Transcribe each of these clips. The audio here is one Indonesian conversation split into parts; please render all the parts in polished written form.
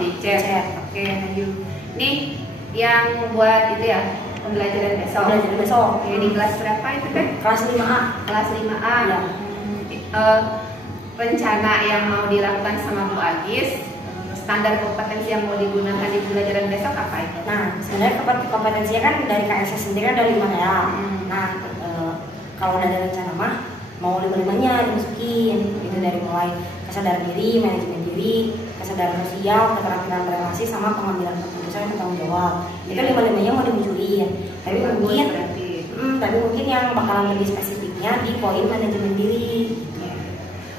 di chat. Oke, lanjut. Nih yang buat itu ya, pembelajaran besok. Oke, di kelas berapa itu kan? Kelas 5A. Kelas 5A. Ya. Rencana yang mau dilakukan sama Bu Agis, standar kompetensi yang mau digunakan di pembelajaran besok apa itu? Nah, sebenarnya kompetensinya kan dari KSS sendiri ada 5 ya. Nah, kalau dari rencana mah mau 5-5-nya dimasukin, itu dari mulai kesadaran diri, manajemen diri, kesadaran sosial, keterampilan relasi, sama pengambilan keputusan dan tanggung jawab. Itu 5-5-nya mau dimunculin. Tapi mungkin yang bakalan lebih spesifiknya di poin manajemen diri.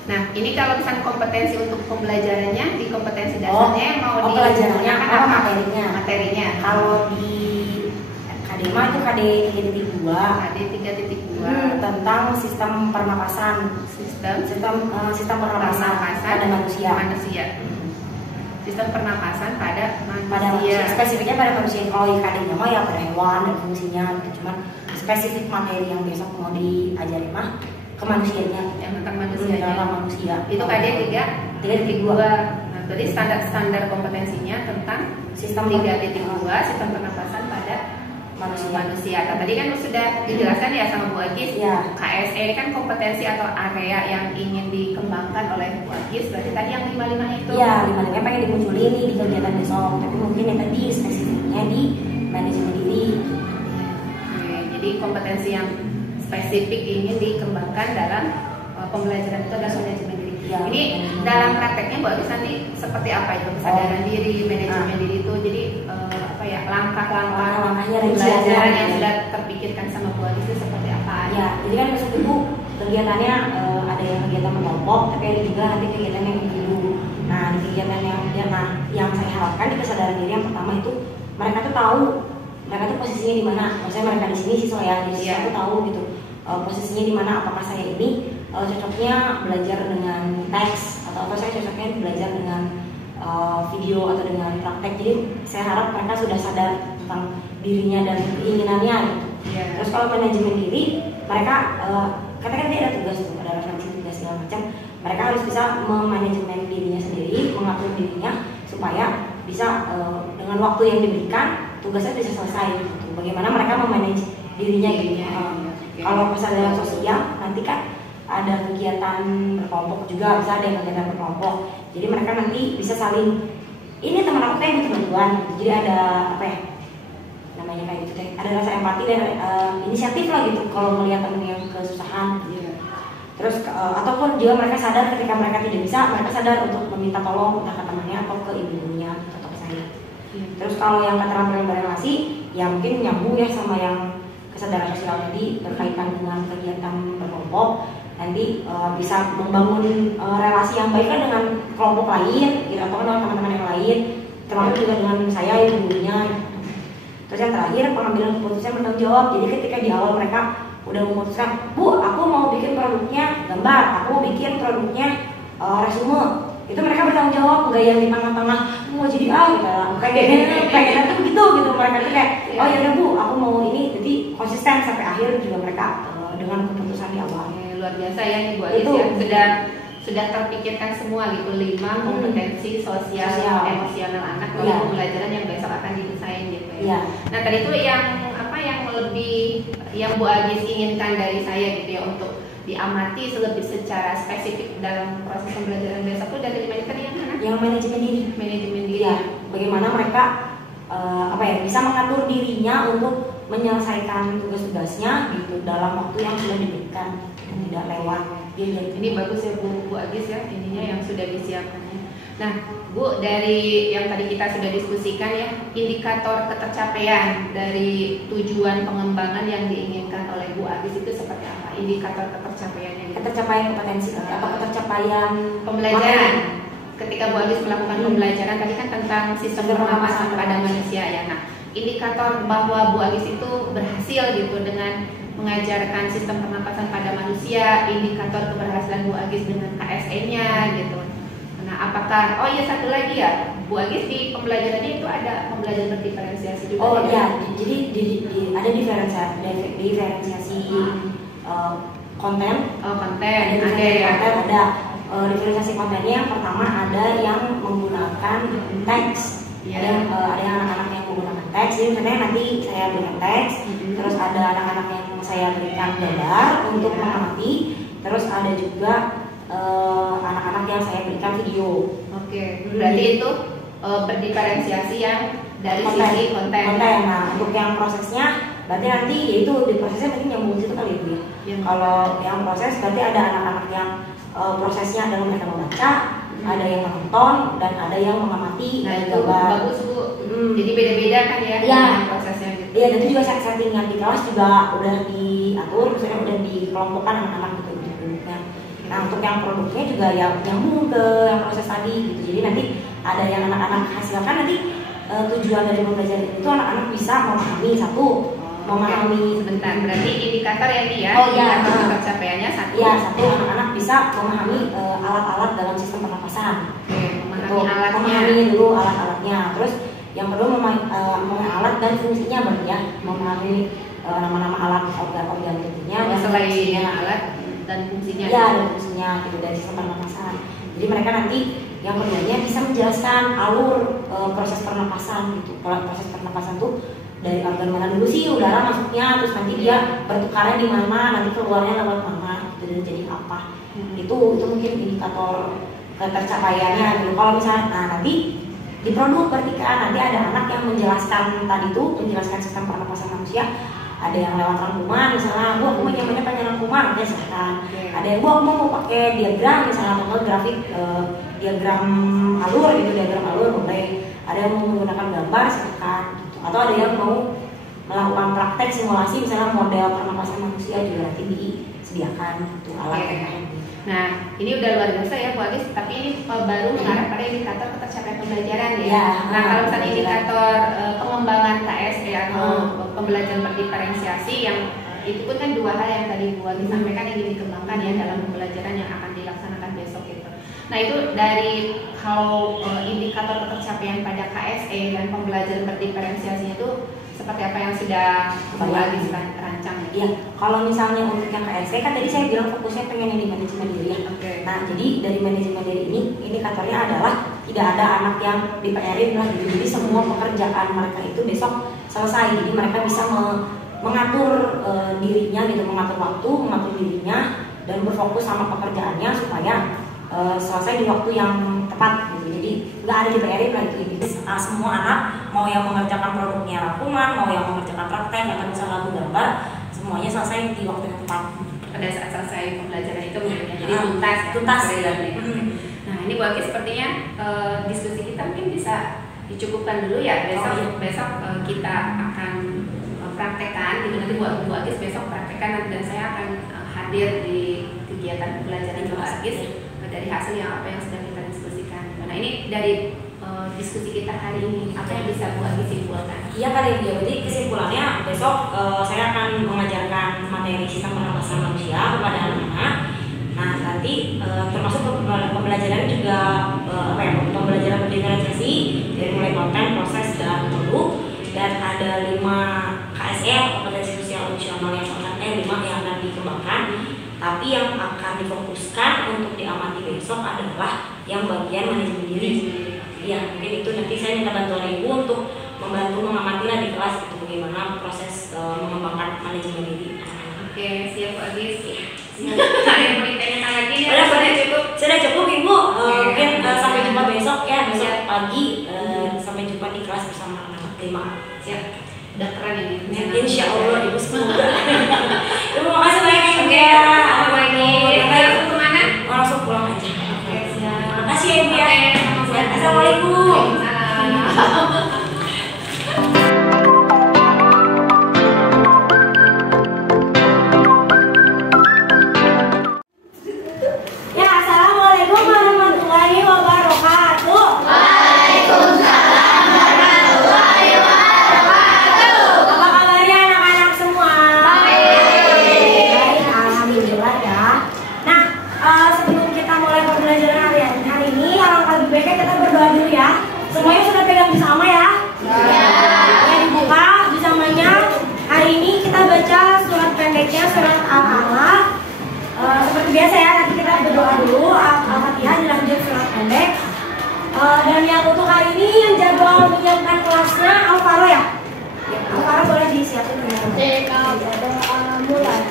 Nah, ini kalau misalnya kompetensi untuk pembelajarannya di kompetensi dasarnya yang mau pelajarannya apa materinya? Materinya. Kalau di KD mah itu KD 3.2 tentang sistem pernapasan. Sistem pernapasan pada manusia. Sistem pernapasan pada manusia. Spesifiknya pada manusia. Kalau di KD-nya mah ya pada hewan dan fungsinya. Cuman spesifik materi yang besok mau diajarin mah ke manusianya, yang tentang manusia. Itu KD 3.2. Nah, jadi standar kompetensinya tentang sistem 3.2, sistem pernapasan pada manusia. Nah, tadi kan sudah dijelaskan ya sama Bu Agis. Ya. KSE ini kan kompetensi atau area yang ingin dikembangkan oleh Bu Agis. Berarti tadi yang 5-5 itu. Ya, 5-5 pengen dimunculin nih di kegiatan besok. Tapi mungkin yang tadi spesifiknya di manajemen diri. Oke, jadi kompetensi yang spesifik ingin dikembangkan dalam pembelajaran itu adalah manajemen diri. Ya, ini dalam prakteknya Bu Agis nanti seperti apa itu kesadaran diri, manajemen diri itu. Jadi langkah-langkah pembelajaran yang sudah terpikirkan sama Bu Agis itu seperti apa? Ya, jadi kan besok itu kegiatannya ada yang kegiatan kelompok, tapi ada juga nanti kegiatan yang individu. Nah, di kegiatan yang saya harapkan di kesadaran diri yang pertama itu mereka tuh tahu mereka tuh posisinya di mana. Maksudnya mereka di sini siswa ya, jadi siswa tuh tahu gitu posisinya di mana. Apakah saya ini cocoknya belajar dengan teks atau saya cocoknya belajar dengan video atau dengan praktek. Jadi saya harap mereka sudah sadar tentang dirinya dan keinginannya gitu. Terus kalau manajemen diri, mereka katakan dia ada tugas tuh, ada referensi tugas segala macam. Mereka harus bisa memanajemen dirinya sendiri, mengatur dirinya supaya bisa dengan waktu yang diberikan tugasnya bisa selesai gitu. Bagaimana mereka memanage dirinya gitu. Kalau kesadaran sosial nanti kan ada kegiatan berkelompok juga, bisa ada yang kegiatan berkelompok. Jadi mereka nanti bisa saling, ini teman aku kayak butuh bantuan. Jadi ada apa ya namanya kayak gitu deh. Ada rasa empati dan inisiatif lah gitu. Kalau melihat temen yang kesusahan. Terus ataupun juga mereka sadar ketika mereka tidak bisa, mereka sadar untuk meminta tolong entah ke temannya atau ke ibunya atau ke saya. Terus kalau yang keterampilan berrelasi, ya mungkin nyambung ya sama yang kesadaran sosial tadi berkaitan dengan kegiatan berkelompok. Nanti bisa membangun relasi yang baik kan dengan kelompok lain, gitu, atau dengan teman-teman yang lain, termasuk juga dengan saya, ibunya. Terus yang terakhir pengambilan keputusan bertanggung jawab. Jadi ketika di awal mereka udah memutuskan, Bu, aku mau bikin produknya gambar, aku mau bikin produknya resume, itu mereka bertanggung jawab, nggak yang di tengah-tengah mau jadi gitu, kayaknya tuh begitu gitu. Mereka tuh kayak, oh ya udah Bu, aku mau ini, jadi konsisten sampai akhir juga mereka dengan keputusan di awal. Luar biasa ya nih Bu Agis ya, sudah terpikirkan semua gitu 5 kompetensi sosial emosional anak melalui pembelajaran yang besok akan didesain gitu ya. Nah tadi itu yang lebih yang Bu Agis inginkan dari saya gitu ya untuk diamati lebih secara spesifik dalam proses pembelajaran besok itu dari 5 tadi yang mana? Yang manajemen diri. Ya, bagaimana mereka bisa mengatur dirinya untuk menyelesaikan tugas-tugasnya gitu dalam waktu yang sudah diberikan dan tidak lewat. Ini bagus ya Bu Agis ya, ininya yang sudah disiapkannya. Nah Bu, dari yang tadi kita sudah diskusikan ya, indikator ketercapaian dari tujuan pengembangan yang diinginkan oleh Bu Agis itu seperti apa? Indikator ketercapaiannya gitu. Ketercapaian kompetensi atau ketercapaian pembelajaran. Ketika Bu Agis melakukan pembelajaran tadi kan tentang sistem pernapasan pada manusia ya. Nah, indikator bahwa Bu Agis itu berhasil gitu dengan mengajarkan sistem pernapasan pada manusia, indikator keberhasilan Bu Agis dengan KSE-nya gitu. Nah, apakah satu lagi ya, Bu Agis di pembelajarannya itu ada pembelajaran berdiferensiasi juga. Oh iya, jadi ada diferensiasi konten. Konten ada ya. Konten ada diferensiasi kontennya. Yang pertama ada yang menggunakan teks. Ada yang anak-anak yang menggunakan teks. Jadi misalnya nanti saya berikan teks, terus ada anak-anak yang saya berikan gambar untuk mengamati, terus ada juga anak-anak yang saya berikan video. Berarti itu berdiferensiasi yang dari sisi konten. Nah, untuk yang prosesnya berarti nanti yaitu di prosesnya mungkin nyambung situ kali ya. Kalau yang proses berarti ada anak-anak yang prosesnya adalah mereka membaca, ada yang menonton, dan ada yang mengamati. Nah itu bagus Bu. Jadi beda-beda kan ya prosesnya gitu. Iya, dan itu juga settingan di kelas juga udah diatur, misalnya udah dikelompokkan anak-anak gitu. Nah untuk yang produknya juga ya nyambung ke yang proses tadi gitu. Jadi nanti ada yang anak-anak hasilkan nanti tujuan dari pembelajaran itu anak-anak bisa memahami sebentar, berarti indikator ya dia indikator pencapaiannya satu. Satu anak-anak bisa memahami alat-alat dalam sistem pernapasan. Memahami dulu alat-alatnya. Terus yang kedua memahami alat dan fungsinya berarti ya, memahami nama-nama alat organ tubuhnya dan selain alat dan fungsinya. Dan fungsinya gitu dari sistem pernapasan. Jadi mereka nanti yang keduanya bisa menjelaskan alur proses pernapasan gitu. Kalau proses pernapasan tuh dari organ mana dulu sih udara masuknya, terus nanti dia bertukarnya di mana, nanti keluarnya lewat mana, gitu, dan jadi apa. Itu mungkin indikator ketercapaiannya gitu. Kalau misalnya nanti di produk berarti kan nanti ada anak yang menjelaskan tadi itu, menjelaskan sistem pernapasan manusia. Ada yang lewat rangkuman, misalnya aku mau nyamannya pakai rangkuman, ya silahkan. Ada yang aku mau pakai diagram, misalnya atau grafik diagram alur gitu, diagram alur boleh. Ada yang mau menggunakan gambar, silahkan. Atau ada yang mau melakukan praktek simulasi, misalnya model pernapasan manusia juga nanti disediakan untuk alat. Nah, ini udah luar biasa ya Bu Agis, tapi ini baru mengarah pada indikator ketercapaian pembelajaran ya. Nah, kalau misalnya indikator pengembangan KSE atau pembelajaran berdiferensiasi yang itu pun kan dua hal yang tadi Bu Agis sampaikan ingin dikembangkan ya dalam pembelajaran yang akan dilaksanakan besok itu. Nah, itu dari kalau indikator ketercapaian pada KSE dan pembelajaran berdiferensiasinya itu seperti apa yang sudah Bu Agis rancang ya? Iya, kalau misalnya untuk yang KSE kan tadi saya bilang fokusnya pengen yang di manajemen diri ya. Nah, jadi dari manajemen diri ini indikatornya adalah tidak ada anak yang di PR-in lah gitu. Jadi semua pekerjaan mereka itu besok selesai. Jadi mereka bisa mengatur dirinya gitu, mengatur waktu, mengatur dirinya dan berfokus sama pekerjaannya supaya selesai di waktu yang tepat gitu. Jadi nggak ada di PR-in lah gitu. Jadi semua anak mau yang mengerjakan produknya rangkuman, mau yang mengerjakan praktek atau misalnya lagu gambar, semuanya selesai di waktu yang tepat. Pada saat selesai pembelajaran itu mungkin jadi tuntas. Nah ini Bu Agis sepertinya diskusi kita mungkin bisa dicukupkan dulu ya. Besok kita akan praktekkan gitu. Nanti Bu Agis besok praktekkan dan saya akan hadir di kegiatan pembelajaran Bu Agis dari hasil apa yang sudah kita diskusikan. Nah ini dari diskusi kita hari ini apa yang bisa Bu Agis simpulkan? Iya kali ya, berarti kesimpulannya besok saya akan mengajarkan materi sistem pernapasan manusia kepada anak-anak. Nah nanti termasuk pembelajaran juga pembelajaran berdiferensiasi dari mulai konten, proses dan produk, dan ada 5 KSE kompetensi sosial emosional yang 5 yang akan dikembangkan. Tapi yang akan difokuskan untuk diamati besok adalah yang bagian manajemen diri. Ya, mungkin itu nanti saya minta bantuan Ibu untuk membantu mengamati lah di kelas itu bagaimana proses mengembangkan manajemen diri. Oke, siap Bu Agis. Ada yang mau ditanyakan lagi ya? Sudah cukup Ibu. Mungkin sampai jumpa besok ya, besok pagi sampai jumpa di kelas bersama anak-anak 5. Siap. Udah keren ini. Insya Allah Ibu semoga. Terima kasih banyak ya. Langsung kemana? Langsung pulang aja. Oke, siap. Terima kasih ya Ibu ya. Assalamualaikum. Ya, assalamualaikum warahmatullahi wabarakatuh. Waalaikumsalam warahmatullahi wabarakatuh. Apa kabarnya anak-anak semua? Baik, alhamdulillah ya. Nah, sebelum kita mulai pembelajaran hari ini, alangkah lebih baiknya kita berdoa dulu ya. Semuanya sudah pegang bersama ya? Ya. Yang dibuka bersamanya. Hari ini kita baca surat pendeknya, surat Al-Alaq. Seperti biasa ya, nanti kita berdoa dulu, Al-Fatihah dilanjut surat pendek. Dan yang untuk hari ini yang jadwal menyiapkan kelasnya Alvaro ya? Alvaro boleh disiapin ya. Mulai.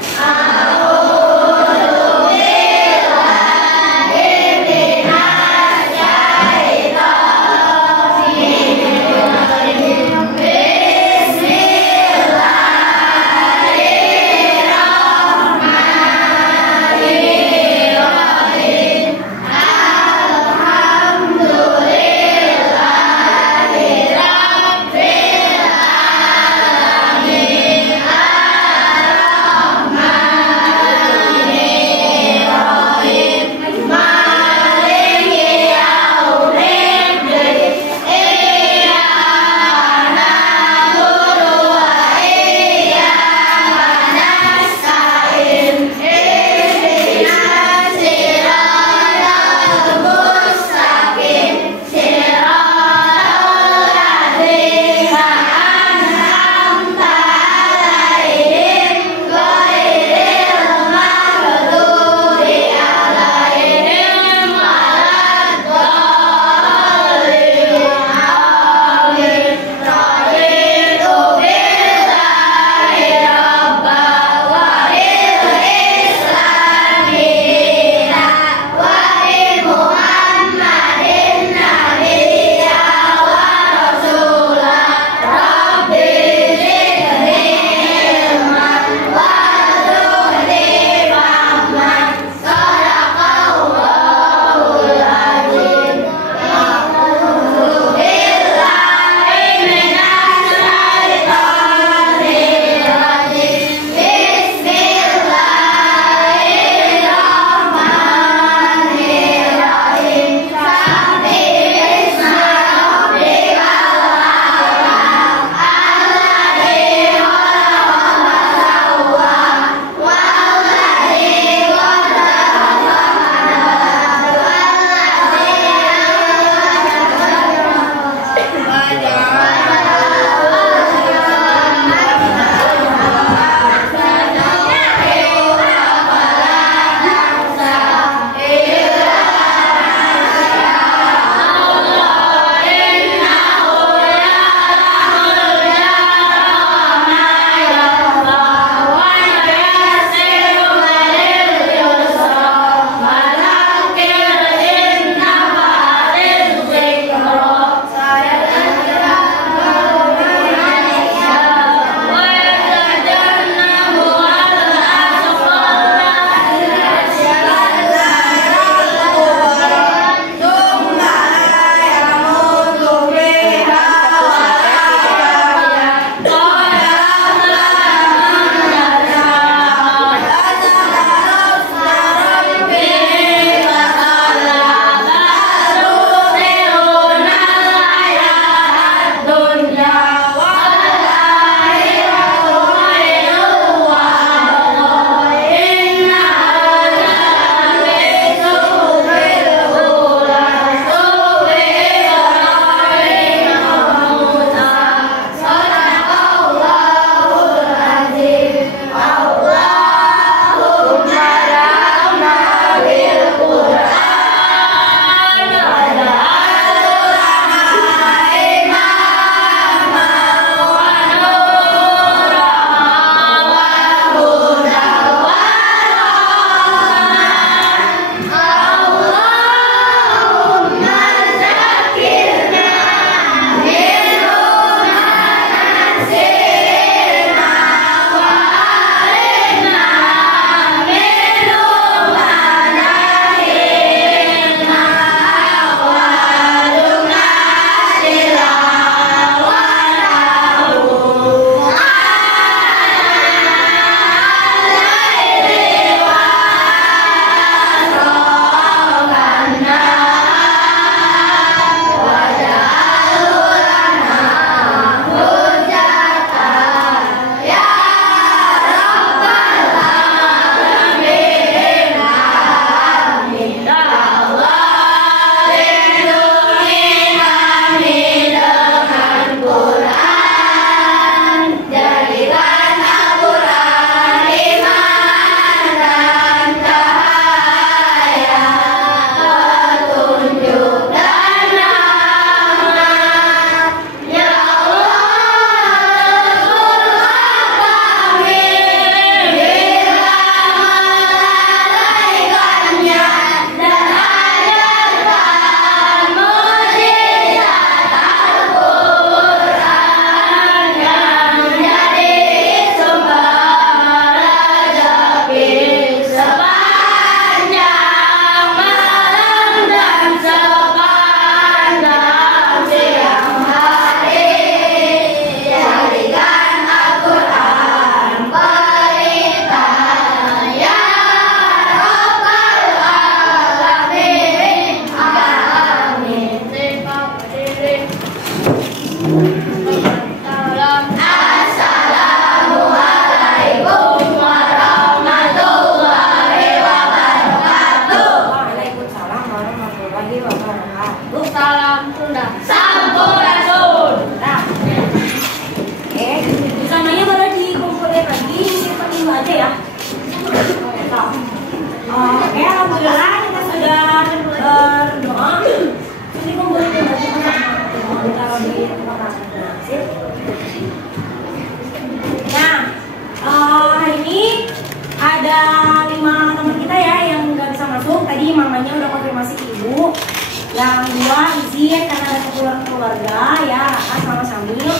Yang dua izin karena ada keluarga ya, Raka sama Samil.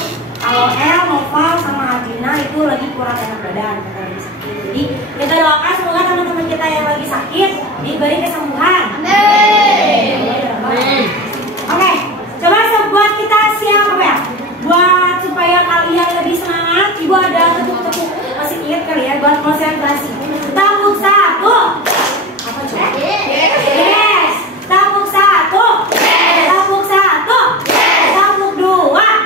Kalau El, Nova sama Adina itu lagi kurang enak badan karena lagi sakit. Jadi kita doakan semoga teman-teman kita yang lagi sakit diberi kesembuhan. Amin. Oke, coba buat kita siap ya. Buat supaya kalian lebih semangat, ibu ada tepuk-tepuk. Masih ingat kali ya buat konsentrasi. Tepuk 1. Apa coba? Yes. Tepuk 1. Tepuk 1. Tepuk 2.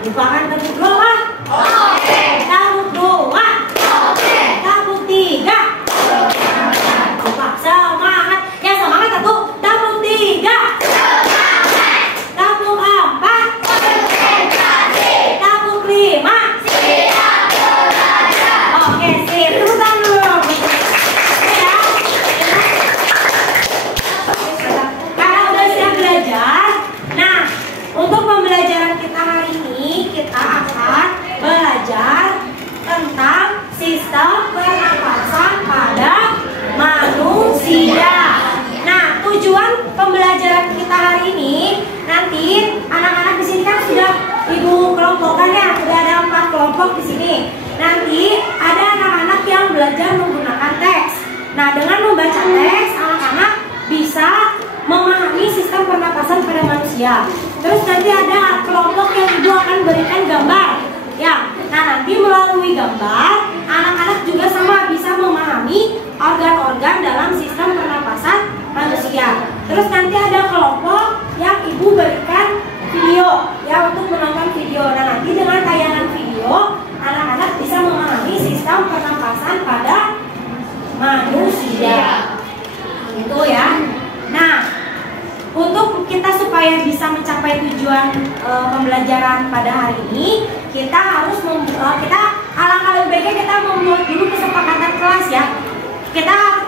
Lupakan tepuk 2. Tepuk 2. Tepuk 3. Lupa. Semangat. Yang semangat satu. Tepuk 3. Tepuk 4. Tepuk 5. Oke, sip. Tepuk tangan dulu. Ya. Karena udah siap belajar. Nah, untuk pembelajaran kita hari ini kita akan belajar tentang sistem pernapasan pada manusia. Nah, tujuan pembelajaran kita hari ini nanti anak-anak di sini kan sudah ibu kelompokkan ya, sudah ada 4 kelompok di sini. Nanti ada anak-anak yang belajar menggunakan teks. Nah, dengan membaca teks, anak-anak bisa memahami sistem pernapasan pada manusia. Terus nanti ada kelompok yang ibu akan berikan gambar. Ya, nah nanti melalui gambar, anak-anak juga sama bisa memahami organ-organ dalam sistem pernapasan manusia. Terus nanti ada kelompok yang ibu berikan video, ya untuk menonton video. Nah nanti dengan tayangan video, anak-anak bisa memahami sistem pernapasan pada manusia. Gitu ya. Nah, untuk kita supaya bisa mencapai tujuan pembelajaran pada hari ini, kita harus alangkah lebih baiknya kita membuat dulu kesepakatan kelas ya.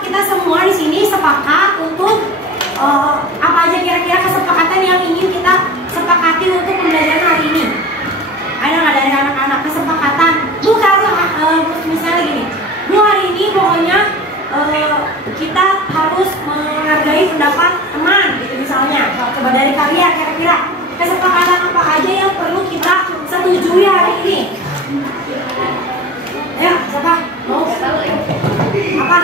Kita semua di sini sepakat untuk apa aja kira-kira kesepakatan yang ingin kita sepakati untuk pembelajaran hari ini. Ada nggak dari anak-anak kesepakatan? Bu harus misalnya gini, Bu hari ini pokoknya kita harus menghargai pendapat teman gitu misalnya. Coba dari kalian kira-kira kesepakatan apa aja yang perlu kita setujui hari ini? Ayo, siapa? Mau? Apa?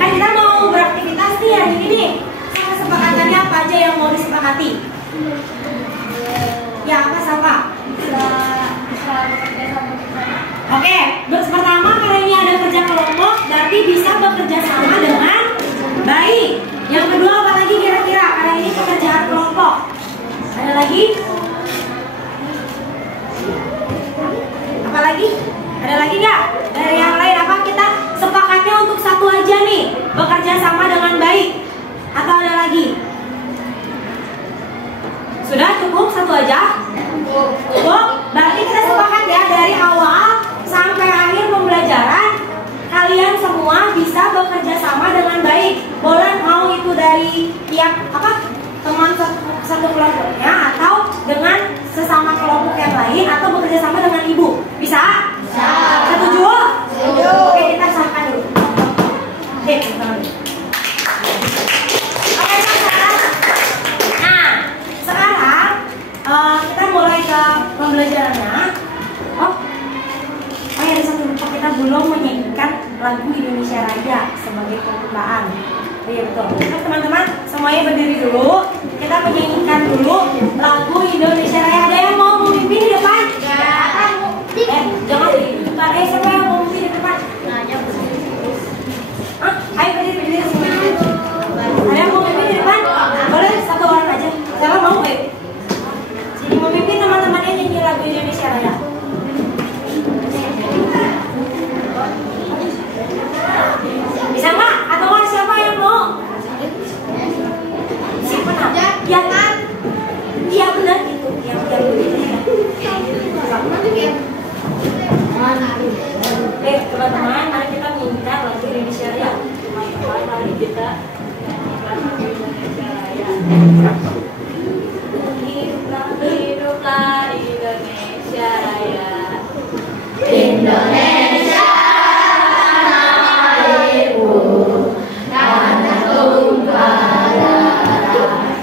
Kan kita mau beraktivitas nih hari ini nih. Kesepakatannya apa aja yang mau disepakati? Ya, apa siapa? Oke, pertama karena ini ada kerja kelompok, berarti bisa bekerja sama dengan baik. Yang kedua apa lagi kira-kira? Karena ini pekerjaan kelompok. Ada lagi? Apa lagi? Ada lagi nggak? Dari yang lain apa kita sepakatnya untuk satu aja nih, bekerja sama dengan baik? Atau ada lagi? Sudah cukup satu aja? Cukup. Berarti kita sepakat ya dari awal sampai akhir pembelajaran kalian semua bisa bekerja sama dengan baik. Boleh mau itu dari tiap teman satu kelompoknya atau dengan sesama kelompok yang lain atau bekerja sama dengan ibu. Bisa? Bisa. Setuju? Setuju. Oke, kita sahkan dulu. Oke, sekarang kita mulai ke pembelajarannya. Ada satu lupa, kita belum menyanyikan lagu Indonesia Raya sebagai pembukaan. Iya betul. Nah, teman-teman semuanya berdiri dulu. Kita menyanyikan dulu lagu Indonesia Raya. Ada yang mau memimpin di depan? Ya. Jangan di depan. Siapa yang mau memimpin di depan? Ayo berdiri semua. Ada yang mau memimpin di depan? Boleh satu orang aja. Siapa mau? Jadi memimpin teman-temannya nyanyi lagu Indonesia Raya. Bisa nggak? Atau siapa yang mau? Siapa nak? Ya kan? Iya benar itu. Yang teman-teman, mari kita minta lagu Indonesia Raya. Mari kita Indonesia Raya. Hiduplah Indonesia Raya. Indonesia tanah airku, tanah tumpah darah.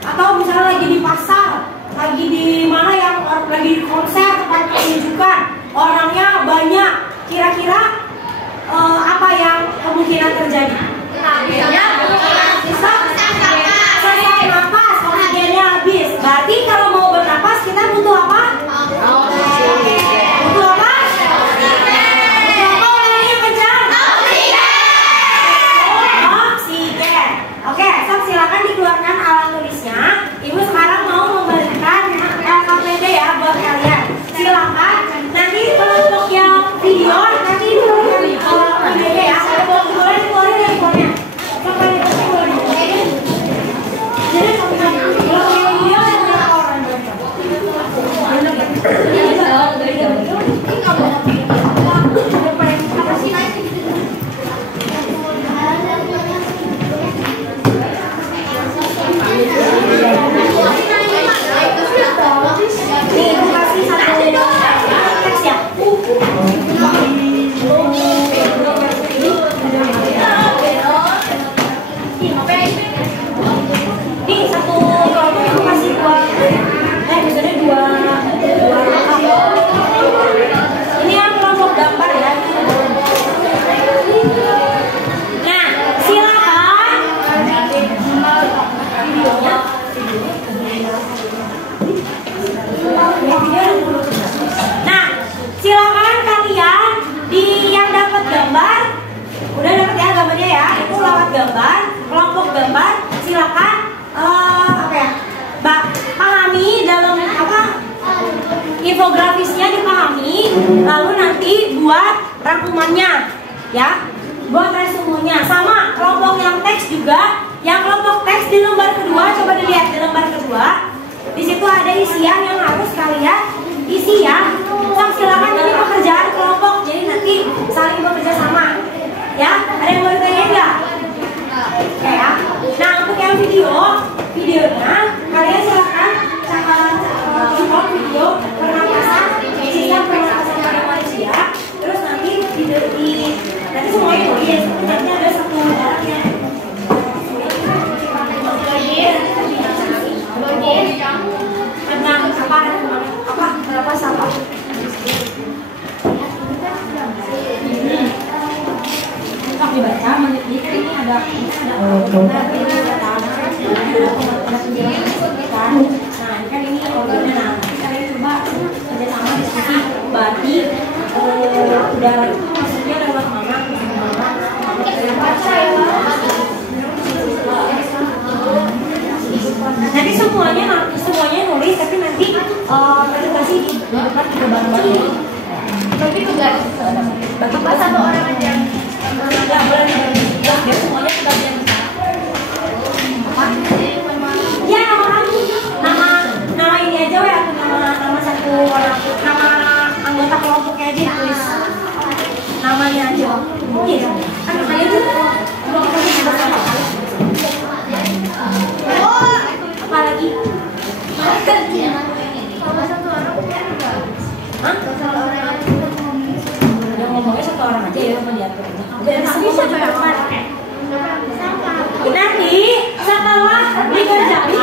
atau misalnya lagi di pasar, lagi di mana yang lagi di konser, tempat pertunjukan, orangnya banyak, kira-kira apa yang kemungkinan terjadi? Sesak napas, oksigennya habis. Berarti kalau mau bernapas kita butuh apa? Butuh apa? Orangnya kencang. Oksigen. Oke, sok silakan dikeluarkan alat tulisnya. Ibu sekarang mau memberikan LKPD ya buat kalian. Silakan. Nanti kelompok yang video nanti diberikan videonya ya. Boleh dikeluarin dari handphonenya. Sampai dikeluarin. Jadi kalau video yang berapa orang? Gambar, kelompok gambar, silakan pahami dalam infografisnya dipahami, lalu nanti buat rangkumannya, ya, buat resumenya. Sama kelompok yang teks juga, yang kelompok teks di lembar kedua, coba dilihat di lembar kedua, di situ ada isian yang harus kalian isi ya. Silakan ini pekerjaan kelompok, jadi nanti saling bekerja sama, ya. Ada yang mau ditanya nggak? Ya. Nah, untuk yang videonya kalian silakan tonton video pernapasan, sistem pernapasan pada manusia. Terus nanti nanti semuanya tulis. Nanti ada satu orang yang pernapasan apa? Dibaca menit ini ada nah ini kan ini organnya. Nah kalian coba kerjasama diskusi berarti udara itu maksudnya lewat mana nanti semuanya nulis, tapi nanti presentasi di depan juga bareng-bareng. Tapi tugas apa satu orang aja? Enggak boleh dia semuanya kebagian apa? Ya nama kamu, nama ini aja ya, atau nama satu orang, nama anggota kelompoknya aja ditulis namanya aja. Oh iya, kan namanya tuh kelompok kita bersama. Oh, apa lagi? Kalau satu orang enggak? Hah? Satu orang yang ngomongnya satu orang aja ya, sama diatur aja. Nanti setelah dikerjakan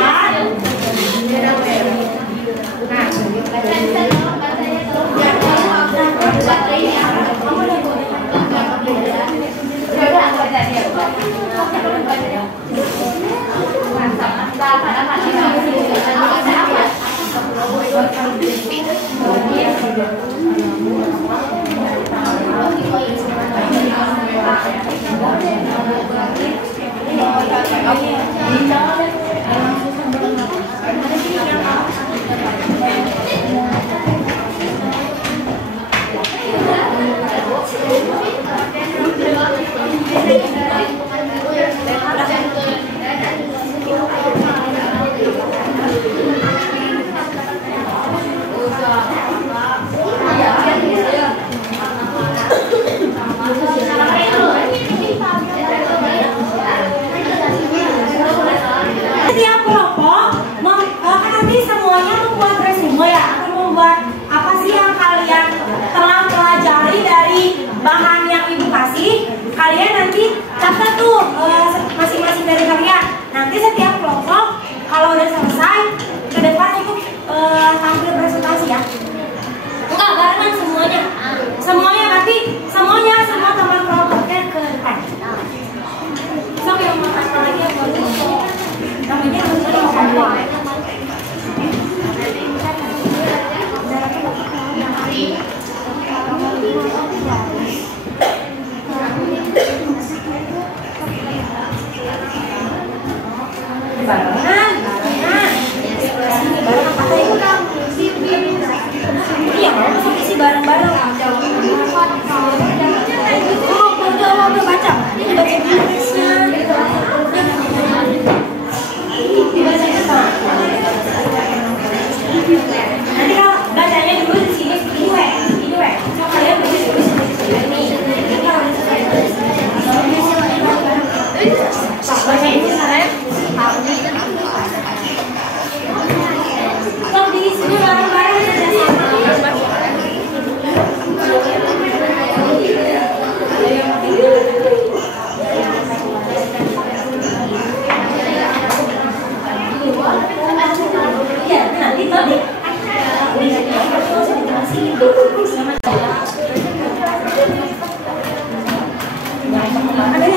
setiap kelompok kan nanti semuanya membuat resume ya, atau membuat apa sih yang kalian telah pelajari dari bahan yang ibu kasih. Kalian nanti catat tuh masing-masing dari kalian. Nanti setiap kelompok kalau udah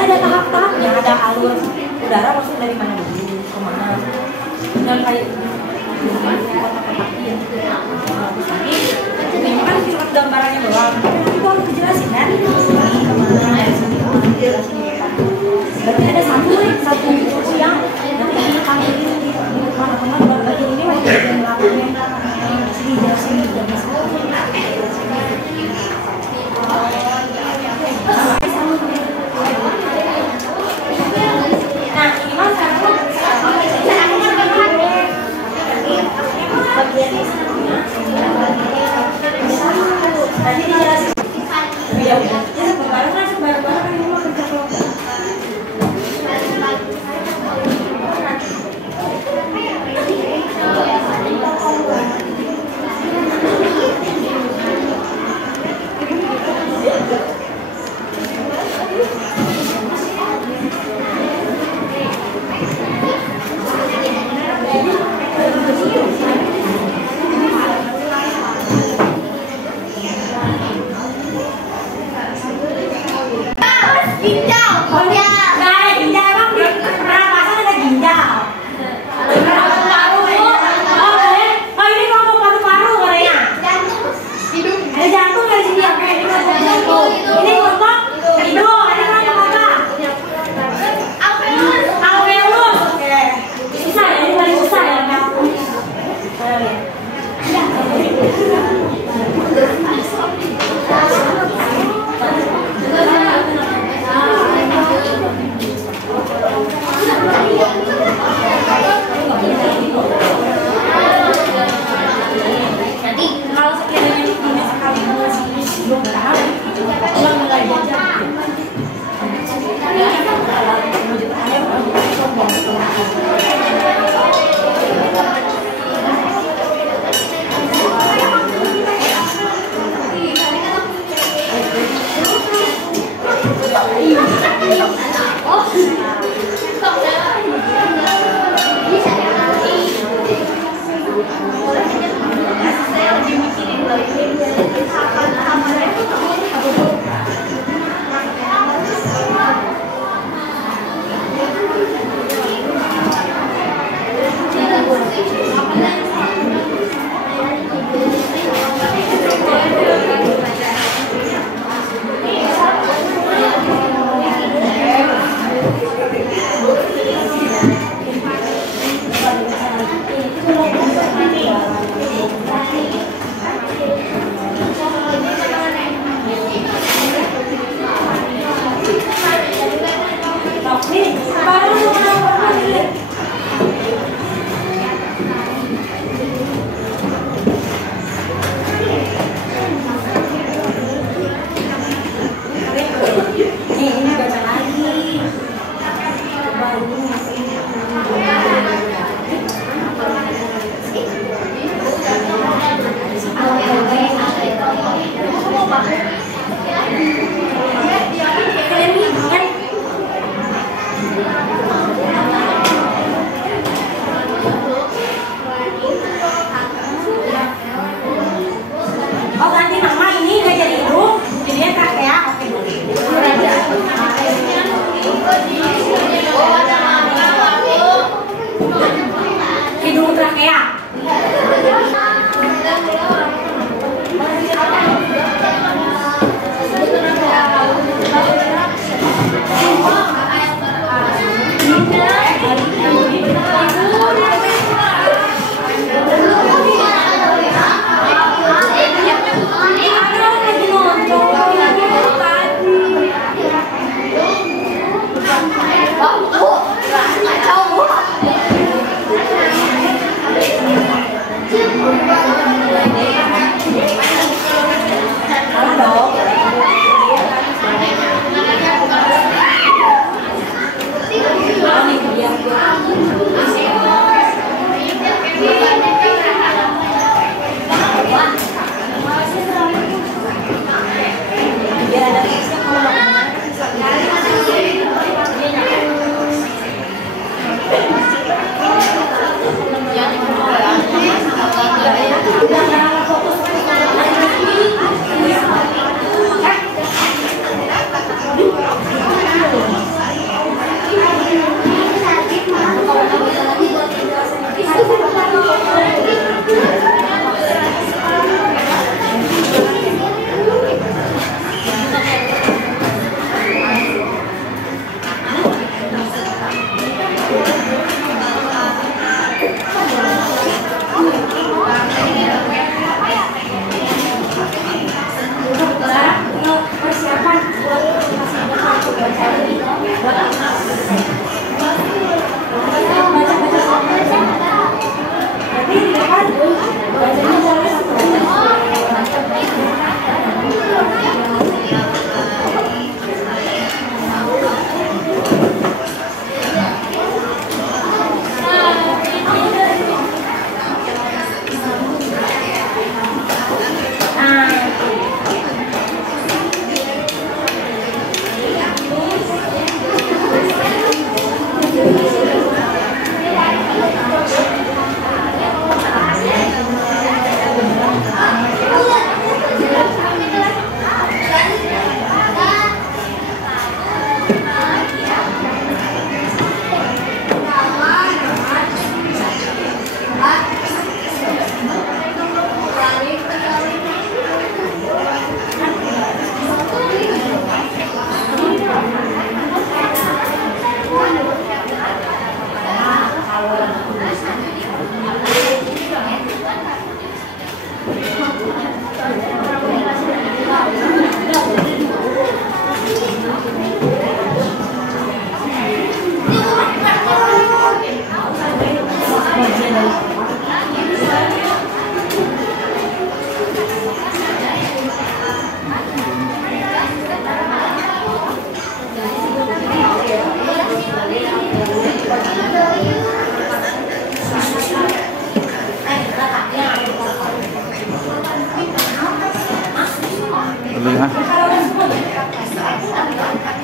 Ada tahap-tahapnya, ada alur udara masuk dari mana dulu ke mana, dan kayak kotak-kotak ini. Memang kan cuma gambarannya doang, tapi nanti itu harus dijelasin kan, dari sini kemana, dari sini kemana, dijelasin kita. Berarti ada satu yang nanti dipanggil di kemana-kemana, bagian ini masih bagian belakangnya, dijelasin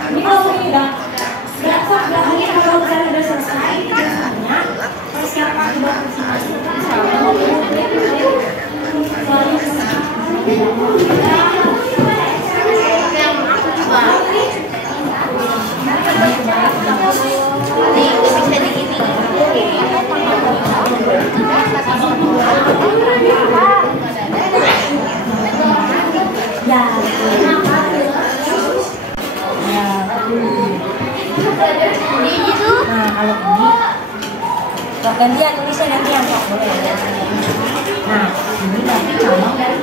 Ini kalau ini udah kalau misalnya udah selesai semuanya, persiapan buat nah kalau ini gantian tulisnya gantian kok boleh ya. Nah ini nanti cabang dari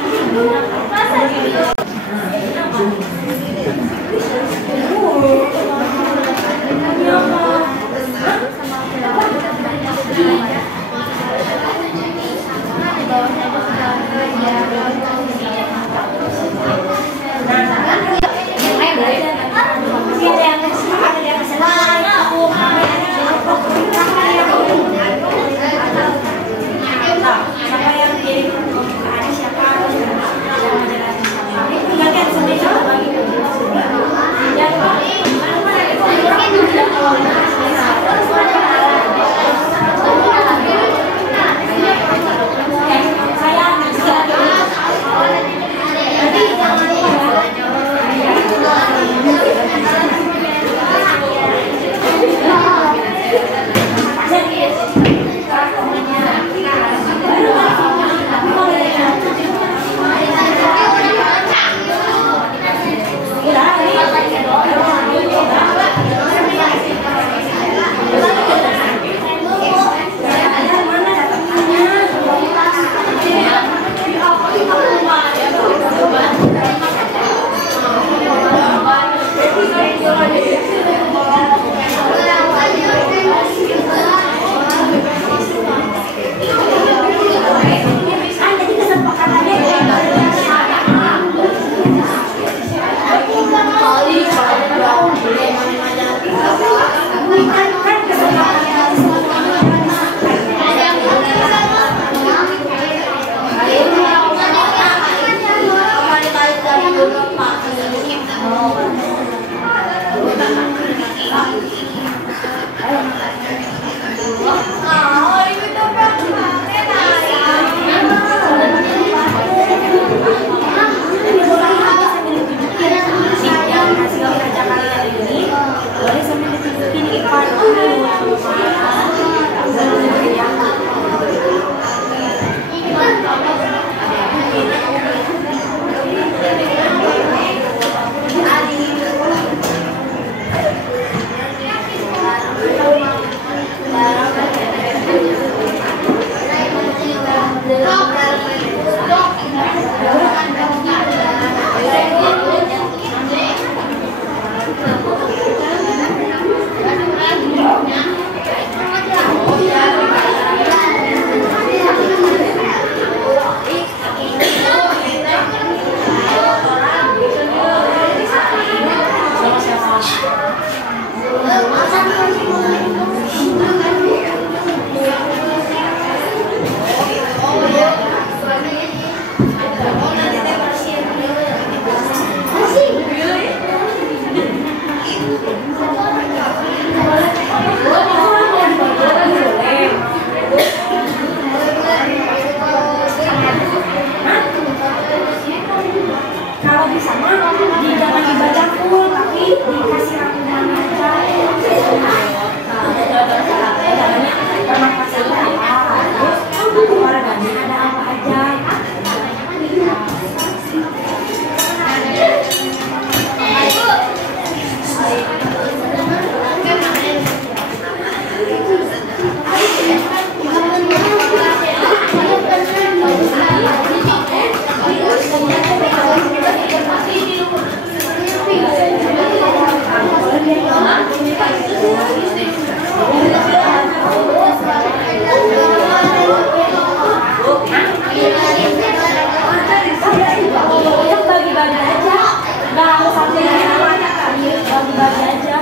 Kalau bisa mah jangan dibaca full, tapi dikasih rangkuman aja. Caranya permasalahannya apa, terus olahraganya ada apa aja. Bagi-bagi aja, nggak harus sampai bagi-bagi aja.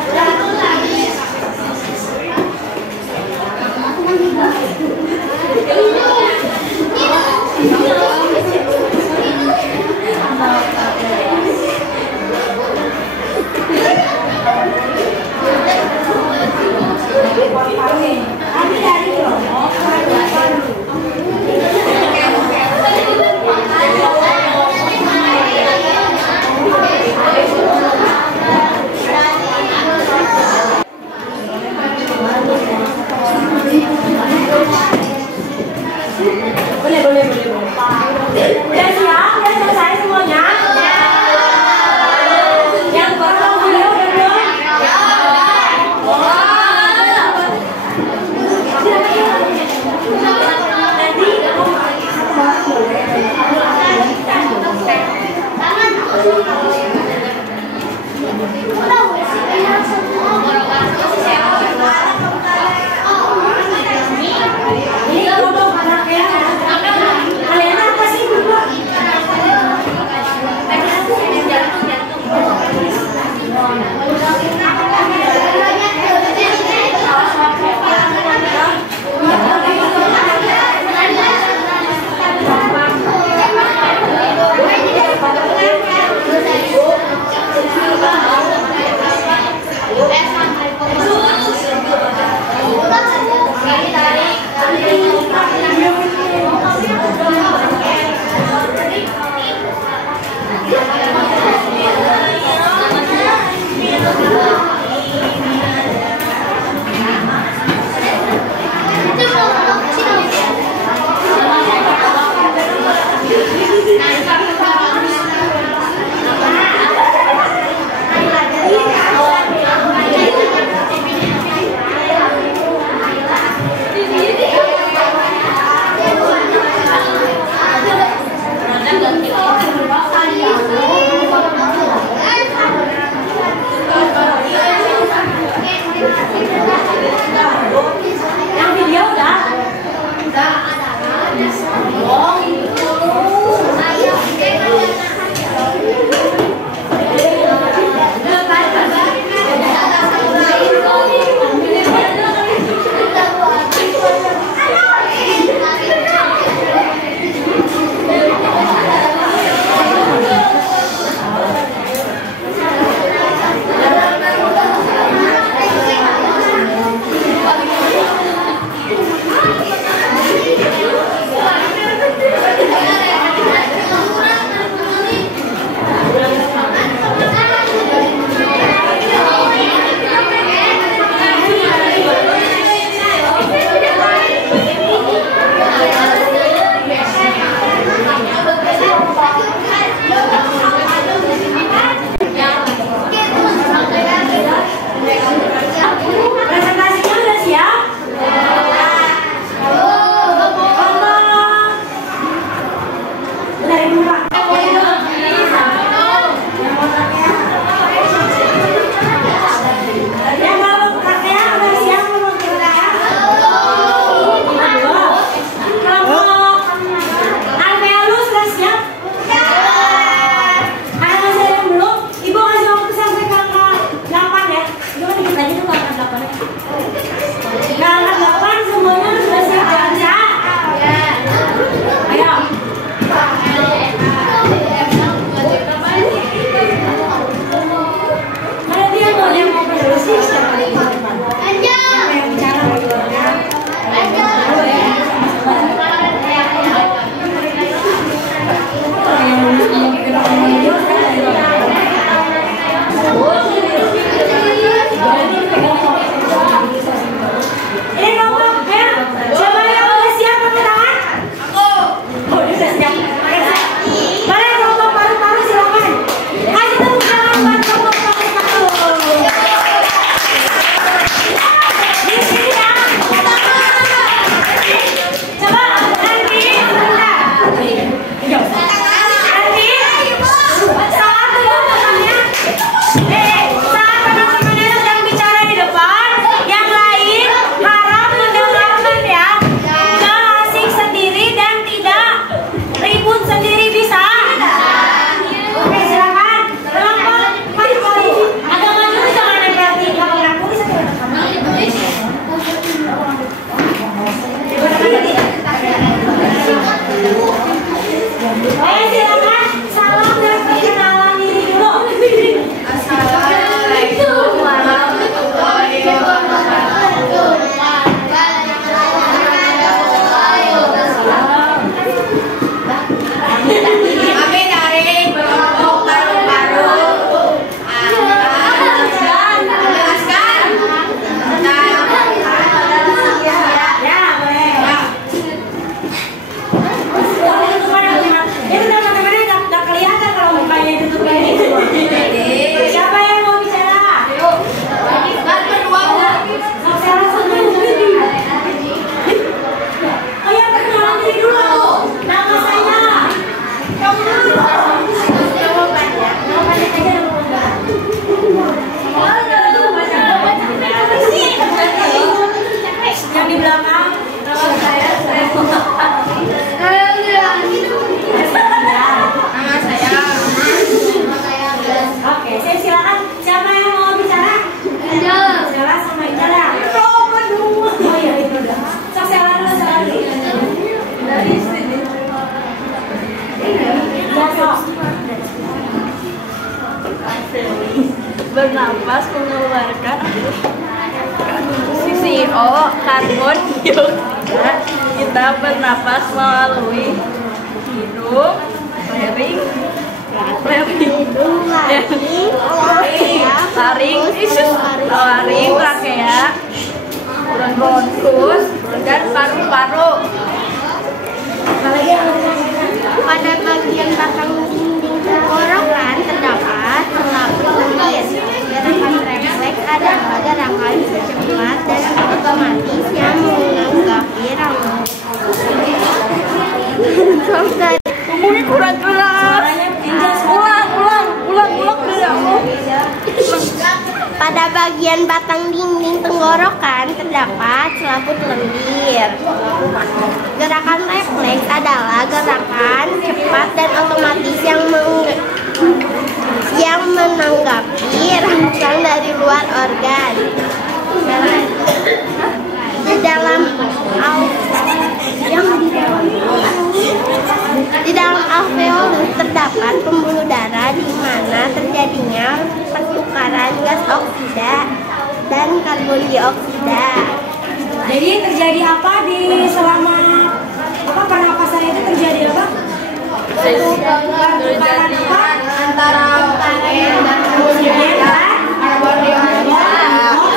Boleh. Udah siap? Udah selesai semuanya? Yang potong video udah dong? Nanti ini foto anaknya. Kalian apa sih? karbon dioksida kita bernapas melalui hidung, laring, trakea, bronkus, dan paru-paru. Pada bagian belakang dinding tenggorokan terdapat selaput lendir. Gerakan refleks adalah gerakan cepat dan otomatis yang menanggapi rambut. Ini kurang keras. Ulang. Pada bagian batang dinding tenggorokan terdapat selaput lendir. Gerakan refleks adalah gerakan cepat dan otomatis yang menanggapi rangsang dari luar organ. Di dalam alveolus terdapat pembuluh darah di mana terjadinya pertukaran gas oksida dan karbon dioksida. Jadi terjadi apa di selama pernapasan itu terjadi apa? Pertukaran apa? Antara oksigen dan karbon dioksida.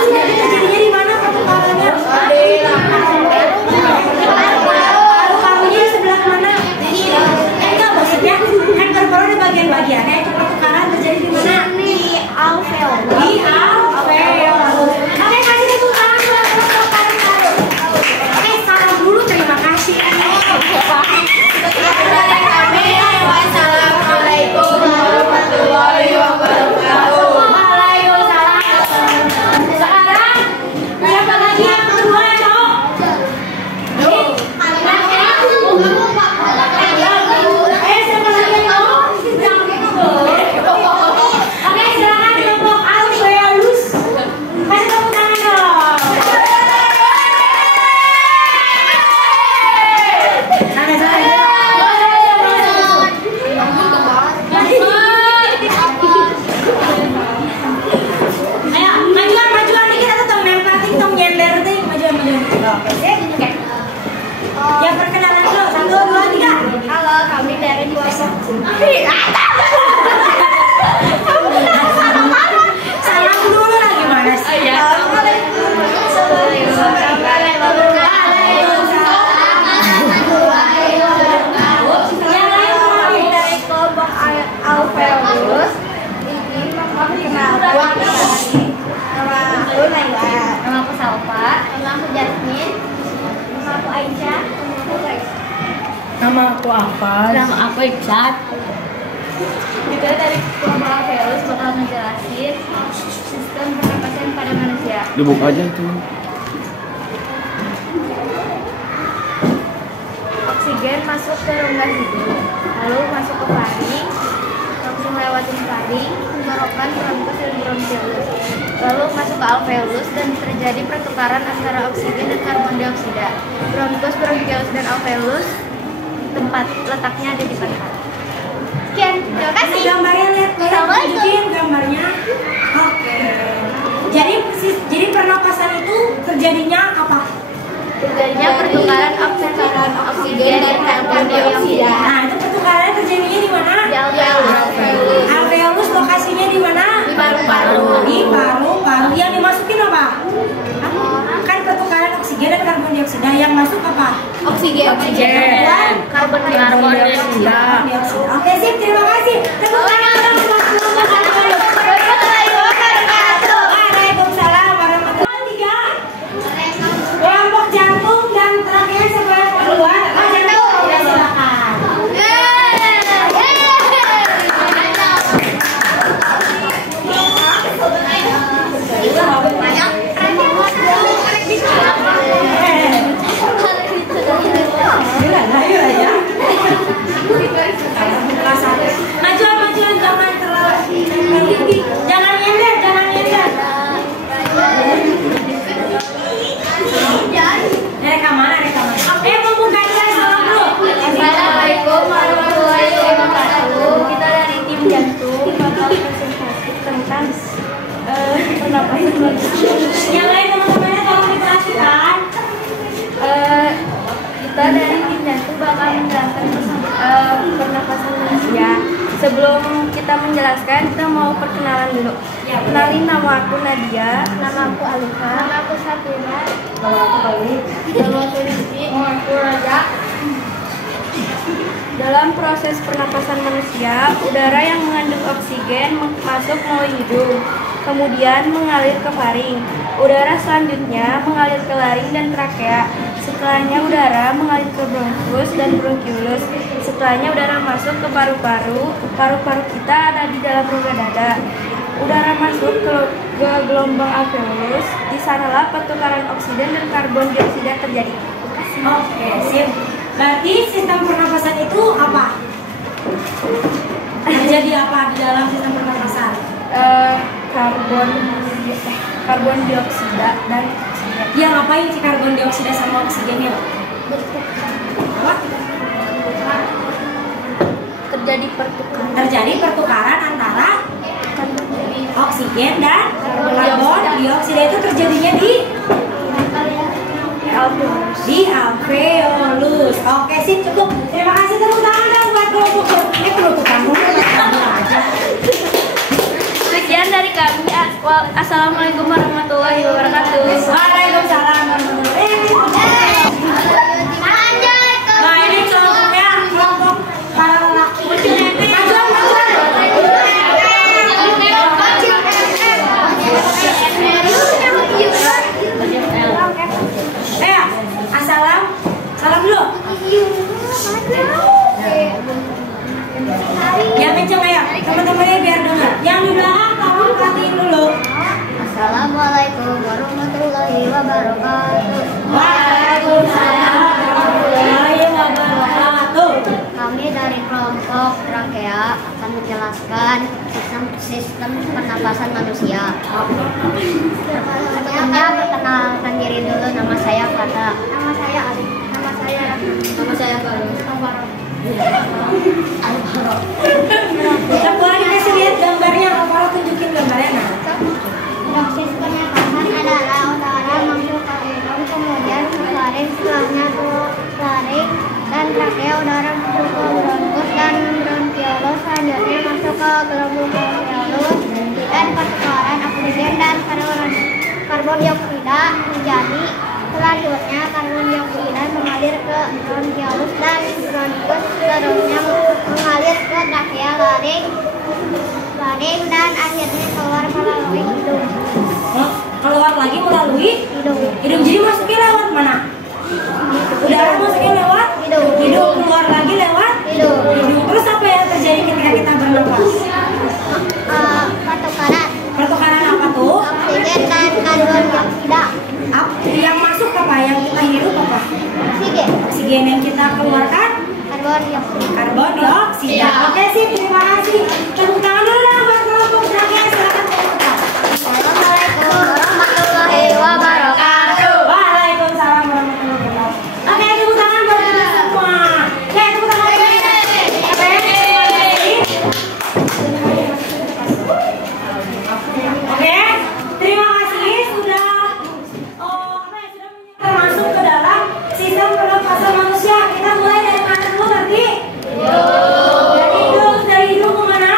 Jadi terjadinya di mana pertukarannya? Paru-parunya di sebelah mana? Enggak, maksudnya kan paru-paru ada bagian-bagiannya, itu pertukaran terjadi di mana? Di alveolus. Di alveolus. Oke, kasih tepuk tangan buat paru-paru. Oke, salam dulu, terima kasih. Wassalamualaikum warahmatullahi wabarakatuh. Waalaikumsalam. Sekarang siapa lagi yang kedua ya, Cok? Siapa lagi yang Oke, silakan kelompok alveolus. Kasih tepuk tangan dong. Ayo, majuan dikit atau tong nempel ting, tong nyender ting, majuan. Oke, sip. Ya perkenalan dulu, 1, 2, 3. Halo, kami dari Kuasa. Salam dulu lah, gimana sih? Yang lain mau nih? Dari kelompok alveolus. Ini memperkenalkan nama aku Naila. Nama aku Salva. Nama aku Jasmine. Nama aku Aisyah. Nama aku apa? Nama aku Iksat. Kita dari kelompok alveolus bakal ngejelasin sistem pernapasan pada manusia. Dibuka aja tuh. Oksigen masuk ke rongga hidung, lalu masuk ke faring, langsung lewatin faring, tenggorokan, bronkus dan bronkiolus, lalu masuk ke alveolus dan terjadi pertukaran antara oksigen dan karbon dioksida. Bronkus, bronkiolus dan alveolus tempat letaknya ada di paru. Sekian, terima kasih. Gambarnya lihat, Assalamualaikum. tunjukin gambarnya. Oke. Jadi pernapasan itu terjadinya apa? Terjadinya pertukaran oksigen dan karbon dioksida. Nah, itu pertukarannya terjadinya di mana? Di alveolus. Alveolus lokasinya di mana? Di paru-paru. Di paru-paru. Yang dimasukin apa? Kan pertukaran oksigen dan karbon dioksida. Yang masuk apa? Oksigen. Karbon dioksida. Oke, sip. Terima kasih. Tepuk tangan dong buat kelompok alveolus. Waalaikumsalam warahmatullahi wabarakatuh. Kelompok jantung dan trakea sebelah keluar. Jantung. Ya, silakan. Majuan, jangan terlalu Jantung bakal menjelaskan pernapasan manusia. Sebelum kita menjelaskan, kita mau perkenalan dulu. Ya, Kenalin, nama aku Nadia. Nama aku Alika. Nama aku Safira. Kalau aku kali Nama aku Rizky. Nama aku Raja. Dalam proses pernapasan manusia, udara yang mengandung oksigen masuk melalui hidung, kemudian mengalir ke faring. Udara selanjutnya mengalir ke laring dan trakea. Setelahnya udara mengalir ke bronkus dan bronkiolus. Setelahnya udara masuk ke paru-paru. Paru-paru kita ada di dalam rongga dada. Udara masuk ke gelombang alveolus. Di sanalah pertukaran oksigen dan karbon dioksida terjadi. Oke, sip. Berarti sistem pernapasan itu apa? Terjadi apa di dalam sistem pernapasan? Karbon dioksida dan oksigen. Ya, ngapain si karbon dioksida sama oksigennya? Apa? Terjadi pertukaran antara oksigen dan karbon dioksida. Itu terjadinya di alveolus. Oke, sip, cukup. Terima kasih, tepuk tangan dong buat kelompok. Kelompok kamu aja. Sekian dari kami. Assalamualaikum warahmatullahi wabarakatuh. Waalaikumsalam warahmatullahi wabarakatuh. Nah, ini kelompoknya kelompok para lelaki. Salam dulu. Yang kenceng ya, teman-temannya biar dengar. Yang di belakang tolong perhatiin dulu. Assalamualaikum warahmatullahi wabarakatuh. Waalaikumsalam warahmatullahi wabarakatuh. Kami dari kelompok Trakea akan menjelaskan sistem pernapasan manusia. Sebelumnya perkenalkan diri dulu, nama saya Fata. Nama saya Ali. Nama saya Baru. Coba dikasih lihat gambarnya, Alvaro tunjukin gambarnya. Proses pernapasan adalah udara masuk ke hidung, kemudian ke laring, setelahnya ke laring dan trakea, udara masuk ke bronkus dan bronkiolus, selanjutnya masuk ke gelombang alveolus dan pertukaran oksigen dan karbon dioksida terjadi. Selanjutnya karbon dioksida mengalir ke bronkiolus dan bronkus, seterusnya mengalir ke trakea, laring dan akhirnya keluar melalui hidung. Keluar lagi melalui hidung. Jadi masuknya lewat mana? Udara masuknya lewat hidung. Keluar lagi lewat hidung. Terus apa yang terjadi ketika kita bernapas? Pertukaran apa tuh? Oksigen dan karbon dioksida. Yang masuk apa? Yang kita hirup apa? Oksigen yang kita keluarkan? Karbon dioksida. Oke, sip, terima kasih. Tepuk tangan dulu lah buat kelompok terakhir. Silakan tepuk tangan. Assalamualaikum warahmatullahi wabarakatuh. Waalaikumsalam warahmatullahi wabarakatuh. Oke, tepuk tangan buat kita semua. Oke, tepuk tangan. Oke, terima kasih sudah masuk ke dalam sistem pernapasan manusia. Kita mulai dari mana dulu nanti? Dari hidung kemana?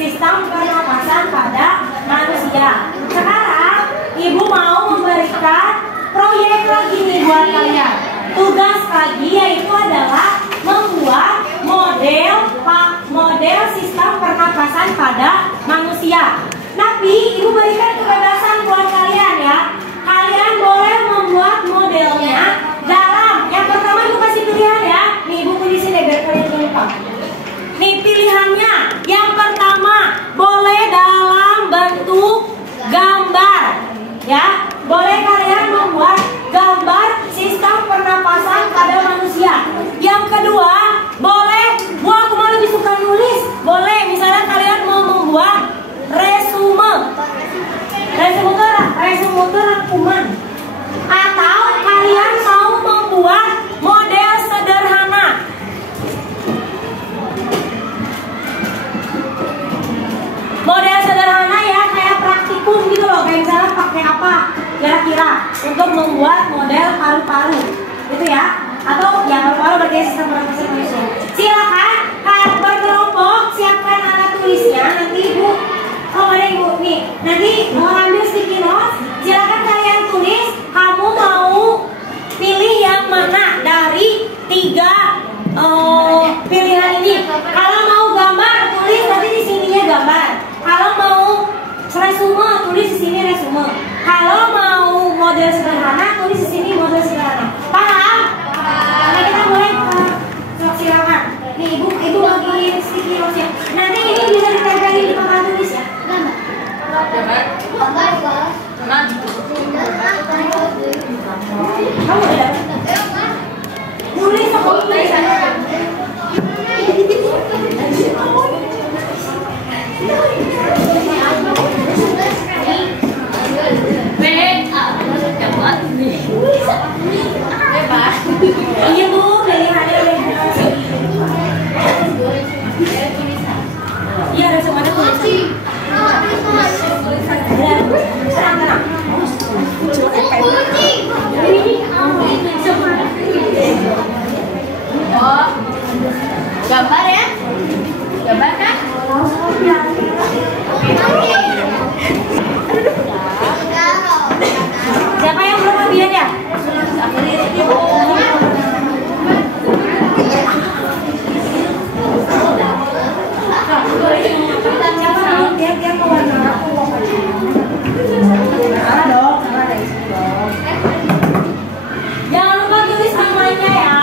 sistem pernapasan pada manusia. Sekarang Ibu mau memberikan proyek lagi nih buat kalian. Tugas lagi yaitu adalah membuat model sistem pernapasan pada manusia. Tapi Ibu berikan kebebasan buat kalian ya. Kalian boleh membuat modelnya dalam. Yang pertama Ibu kasih pilihan ya. Nih Ibu tulis ini biar kalian lupa. Nih pilihannya. Yang pertama boleh dalam bentuk gambar ya. Boleh kalian membuat gambar sistem pernapasan pada manusia. Yang kedua boleh, aku malah lebih suka nulis. Boleh misalnya kalian mau membuat resume itu rangkuman. Atau kalian mau membuat model sederhana. Model sederhana ya kayak praktikum gitu loh. Kayak misalnya pakai apa kira-kira untuk membuat model paru-paru gitu ya. Atau ya paru-paru berarti sistem pernapasan manusia. Silakan kalian berkelompok siapkan alat tulisnya. Nanti Ibu, ada Ibu nih. Nanti mau ambil sticky notes. Silakan kalian tulis kamu mau pilih yang mana dari 3 pilihan ini. Kalau mau gambar tulis nanti di sininya gambar. Kalau mau resume tulis di sini resume. Kalau mau model sederhana tulis di sini model sederhana. Paham? Nah, kita mulai silakan. Nih Ibu lagi sticky notes ya. Nanti ini bisa ditempelin di papan tulis ya. Kamu udah dapat? Nulis apa tulisannya? Iya Bu, pilihannya iya ada semuanya tulisan. Gambar ya? Gambar kan? Siapa yang belum kebagian ya? Siapa belum dia mau warna aku salah dong, salah dari sini dong. Jangan lupa tulis namanya ya.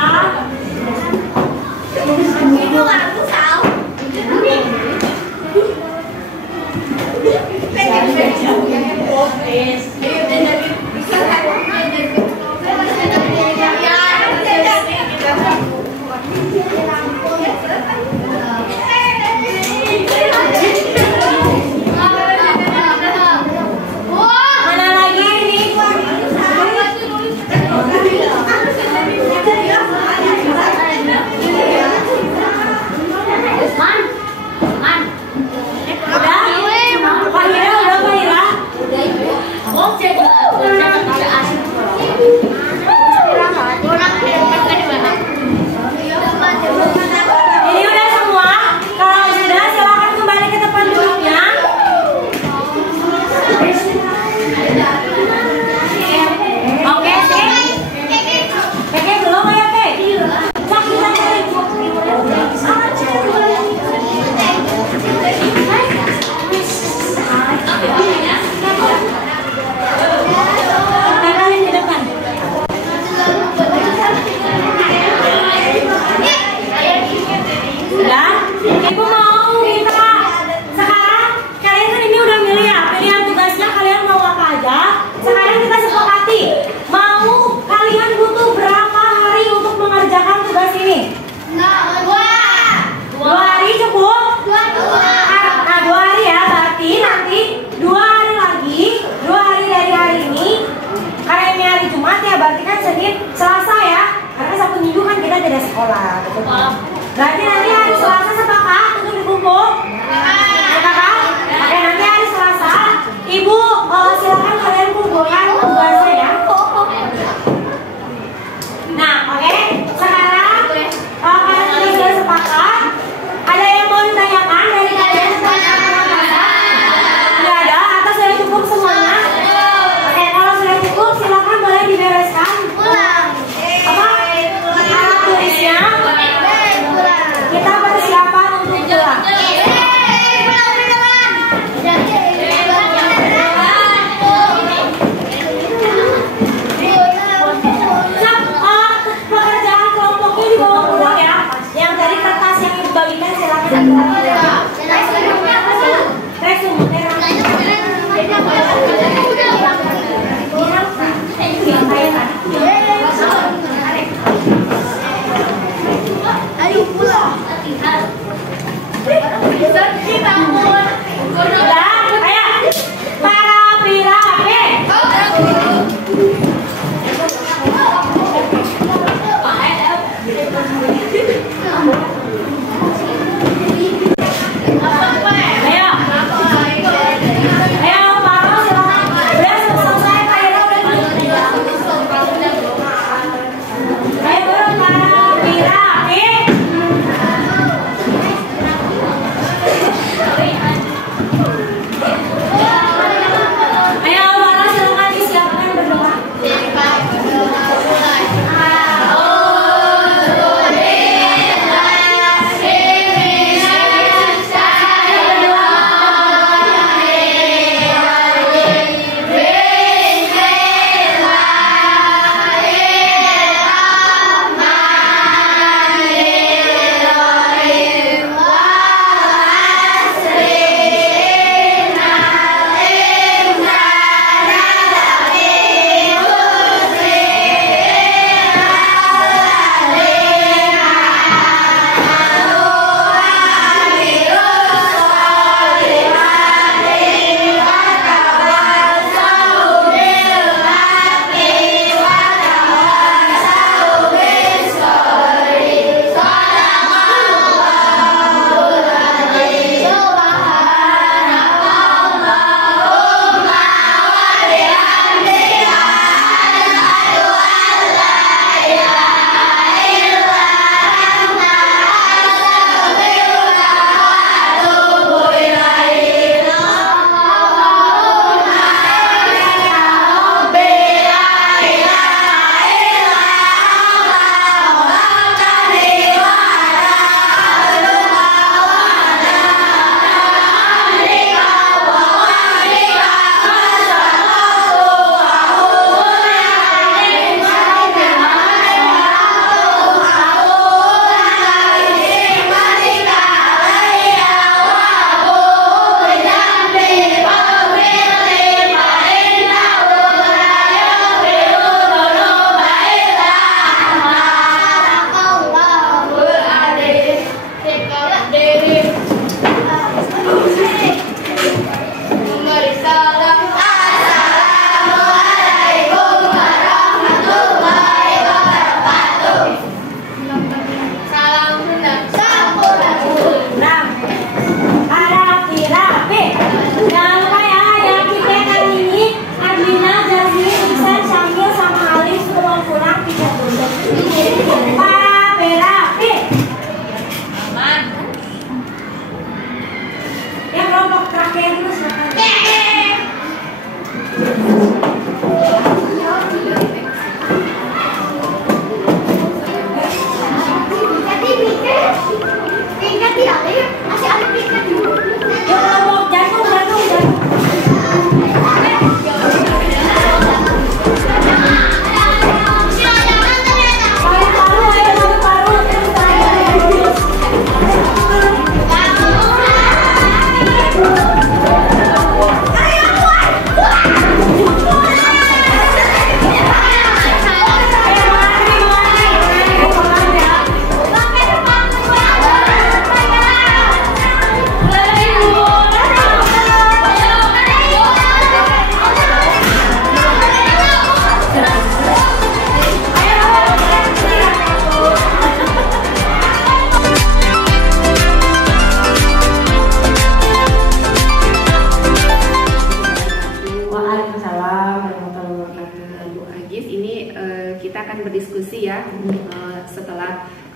Itu aku tahu. Mana lagi nih? Ini udah semua. Kalau sudah silakan kembali ke tempat duduknya. Oke, Keke belum ya, Kek? Tempelin di depan. Sudah? Ibu mau minta sekarang kalian kan ini udah milih ya pilihan tugasnya kalian mau apa aja. Sekarang kita sepakati mau kalian butuh berapa hari untuk mengerjakan tugas ini? 2 hari cukup? 2 hari ya, berarti nanti 2 hari lagi, 2 hari dari hari ini. Karena ini hari Jumat ya, berarti kan Senin, Selasa ya. Karena Sabtu Minggu kan kita tidak sekolah. Berarti nanti hari Selasa sepakat untuk dikumpul. Sepakat? Oke, nanti hari Selasa Ibu silakan kalian kumpulkan tugasnya ya. Nah, oke. Sekarang kalian sudah sepakat. Ada yang mau ditanyakan dari kalian?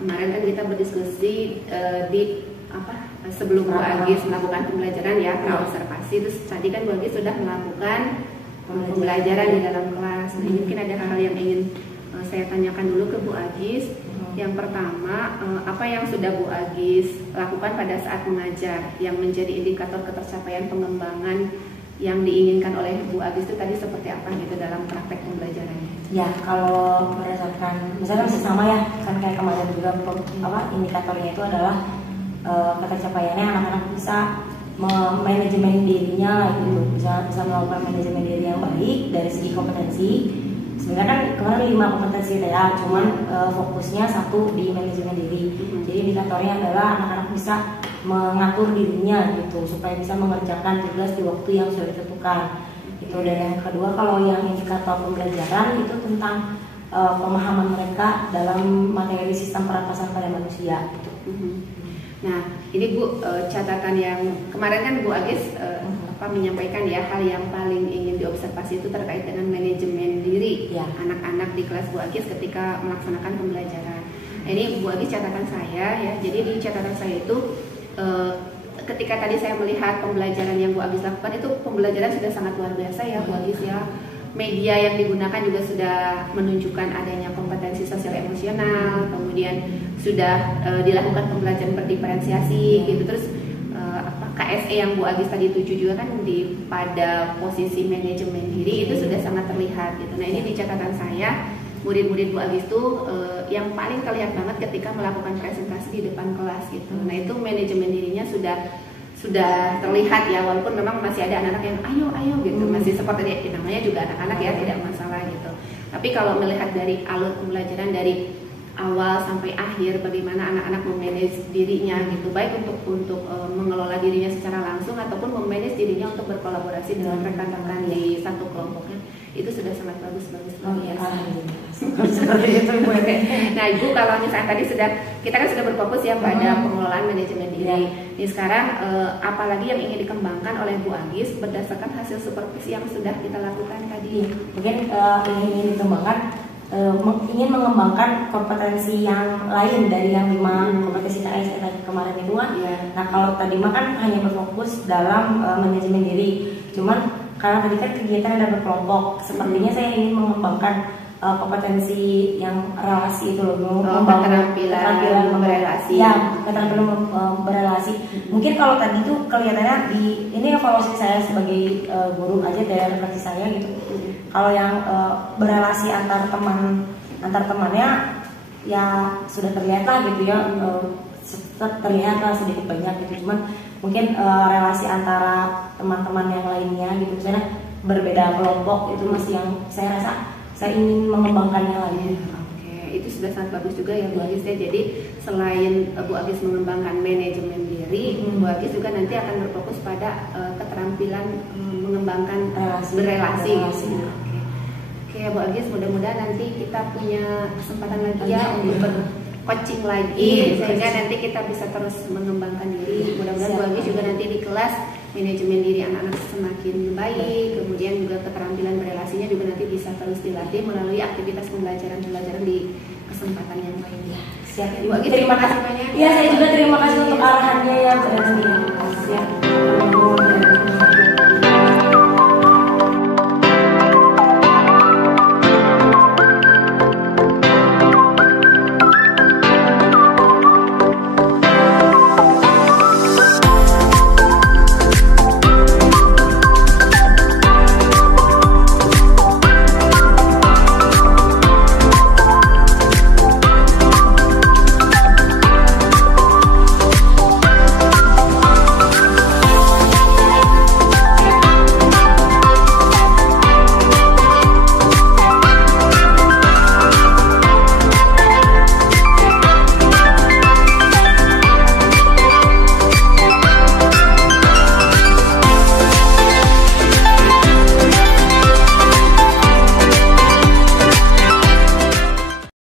kemarin kan kita berdiskusi di sebelum Bu Agis melakukan pembelajaran ya, observasi. Terus tadi kan Bu Agis sudah melakukan pembelajaran di dalam kelas. Nah, ini mungkin ada hal yang ingin saya tanyakan dulu ke Bu Agis. Yang pertama, apa yang sudah Bu Agis lakukan pada saat mengajar yang menjadi indikator ketercapaian pengembangan yang diinginkan oleh Bu Agis itu tadi seperti apa gitu dalam praktek pembelajarannya? Ya, kalau berdasarkan misalnya masih sama ya, kan kayak kemarin juga indikatornya itu adalah ketercapaiannya anak-anak bisa manajemen dirinya gitu, bisa melakukan manajemen diri yang baik dari segi kompetensi. Sebenarnya kan kemarin 5 kompetensi ya, cuman fokusnya 1 di manajemen diri. Jadi indikatornya adalah anak-anak bisa mengatur dirinya gitu supaya bisa mengerjakan tugas di waktu yang sudah ditentukan. Itu. Dan yang kedua, kalau yang indikator pembelajaran itu tentang pemahaman mereka dalam materi sistem peratasan pada manusia gitu. Nah, ini Bu, catatan yang kemarin kan Bu Agis menyampaikan ya, hal yang paling ingin diobservasi itu terkait dengan manajemen diri anak-anak di kelas Bu Agis ketika melaksanakan pembelajaran. Nah, ini Bu Agis catatan saya ya. Jadi di catatan saya itu ketika tadi saya melihat pembelajaran yang Bu Agis lakukan itu pembelajaran sudah sangat luar biasa ya Bu Agis ya. Media yang digunakan juga sudah menunjukkan adanya kompetensi sosial emosional, kemudian sudah dilakukan pembelajaran berdiferensiasi gitu. Terus KSE yang Bu Agis tadi tuju juga kan pada posisi manajemen diri itu sudah sangat terlihat gitu. Nah, ini di catatan saya murid-murid Bu Agis tuh yang paling terlihat banget ketika melakukan presentasi di depan kelas gitu. Nah, itu manajemen dirinya sudah terlihat ya, walaupun memang masih ada anak-anak yang ayo gitu, masih seperti namanya juga anak-anak ya, tidak masalah gitu. Tapi kalau melihat dari alur pembelajaran dari awal sampai akhir, bagaimana anak-anak memanage dirinya gitu, baik untuk mengelola dirinya secara langsung ataupun memanage dirinya untuk berkolaborasi dengan rekan-rekan di satu kelompoknya, itu sudah sangat bagus ya. Seperti itu Bu. Nah, Ibu, kalau misalnya tadi kita kan sudah berfokus ya pada pengelolaan manajemen diri. Ini sekarang apalagi yang ingin dikembangkan oleh Bu Agis berdasarkan hasil supervisi yang sudah kita lakukan tadi? Mungkin ingin dikembangkan, ingin mengembangkan kompetensi yang lain dari yang 5 kompetensi KSE tadi kemarin itu kan. Nah, kalau tadi mah kan hanya berfokus dalam manajemen diri. Cuman karena tadi kan kegiatan ada berkelompok, sepertinya saya ingin mengembangkan kompetensi yang relasi itu loh, keterampilan berelasi. Ya, keterampilan berelasi. Mungkin kalau tadi tuh kelihatannya ini evaluasi saya sebagai guru aja dari refleksi saya gitu. Kalau yang berelasi antar temannya ya sudah terlihat lah gitu ya, terlihat lah sedikit banyak gitu. Cuman mungkin relasi antara teman-teman yang lainnya gitu, misalnya berbeda kelompok itu masih yang saya rasa saya ingin mengembangkannya lagi. Oke, itu sudah sangat bagus juga ya Bu Agis ya. Jadi selain Bu Agis mengembangkan manajemen diri, Bu Agis juga nanti akan berfokus pada keterampilan mengembangkan berelasi. Oke, Bu Agis, mudah-mudahan nanti kita punya kesempatan lagi ya untuk coaching lagi, sehingga nanti kita bisa terus mengembangkan diri. Mudah-mudahan Bu Agis juga nanti di kelas manajemen diri anak-anak semakin baik, kemudian juga keterampilan berelasinya juga nanti bisa terus dilatih melalui aktivitas pembelajaran di kesempatan yang lainnya. Siap, Bu Agis, terima kasih banyak. Ya, saya juga terima kasih untuk arahannya ya. Siap.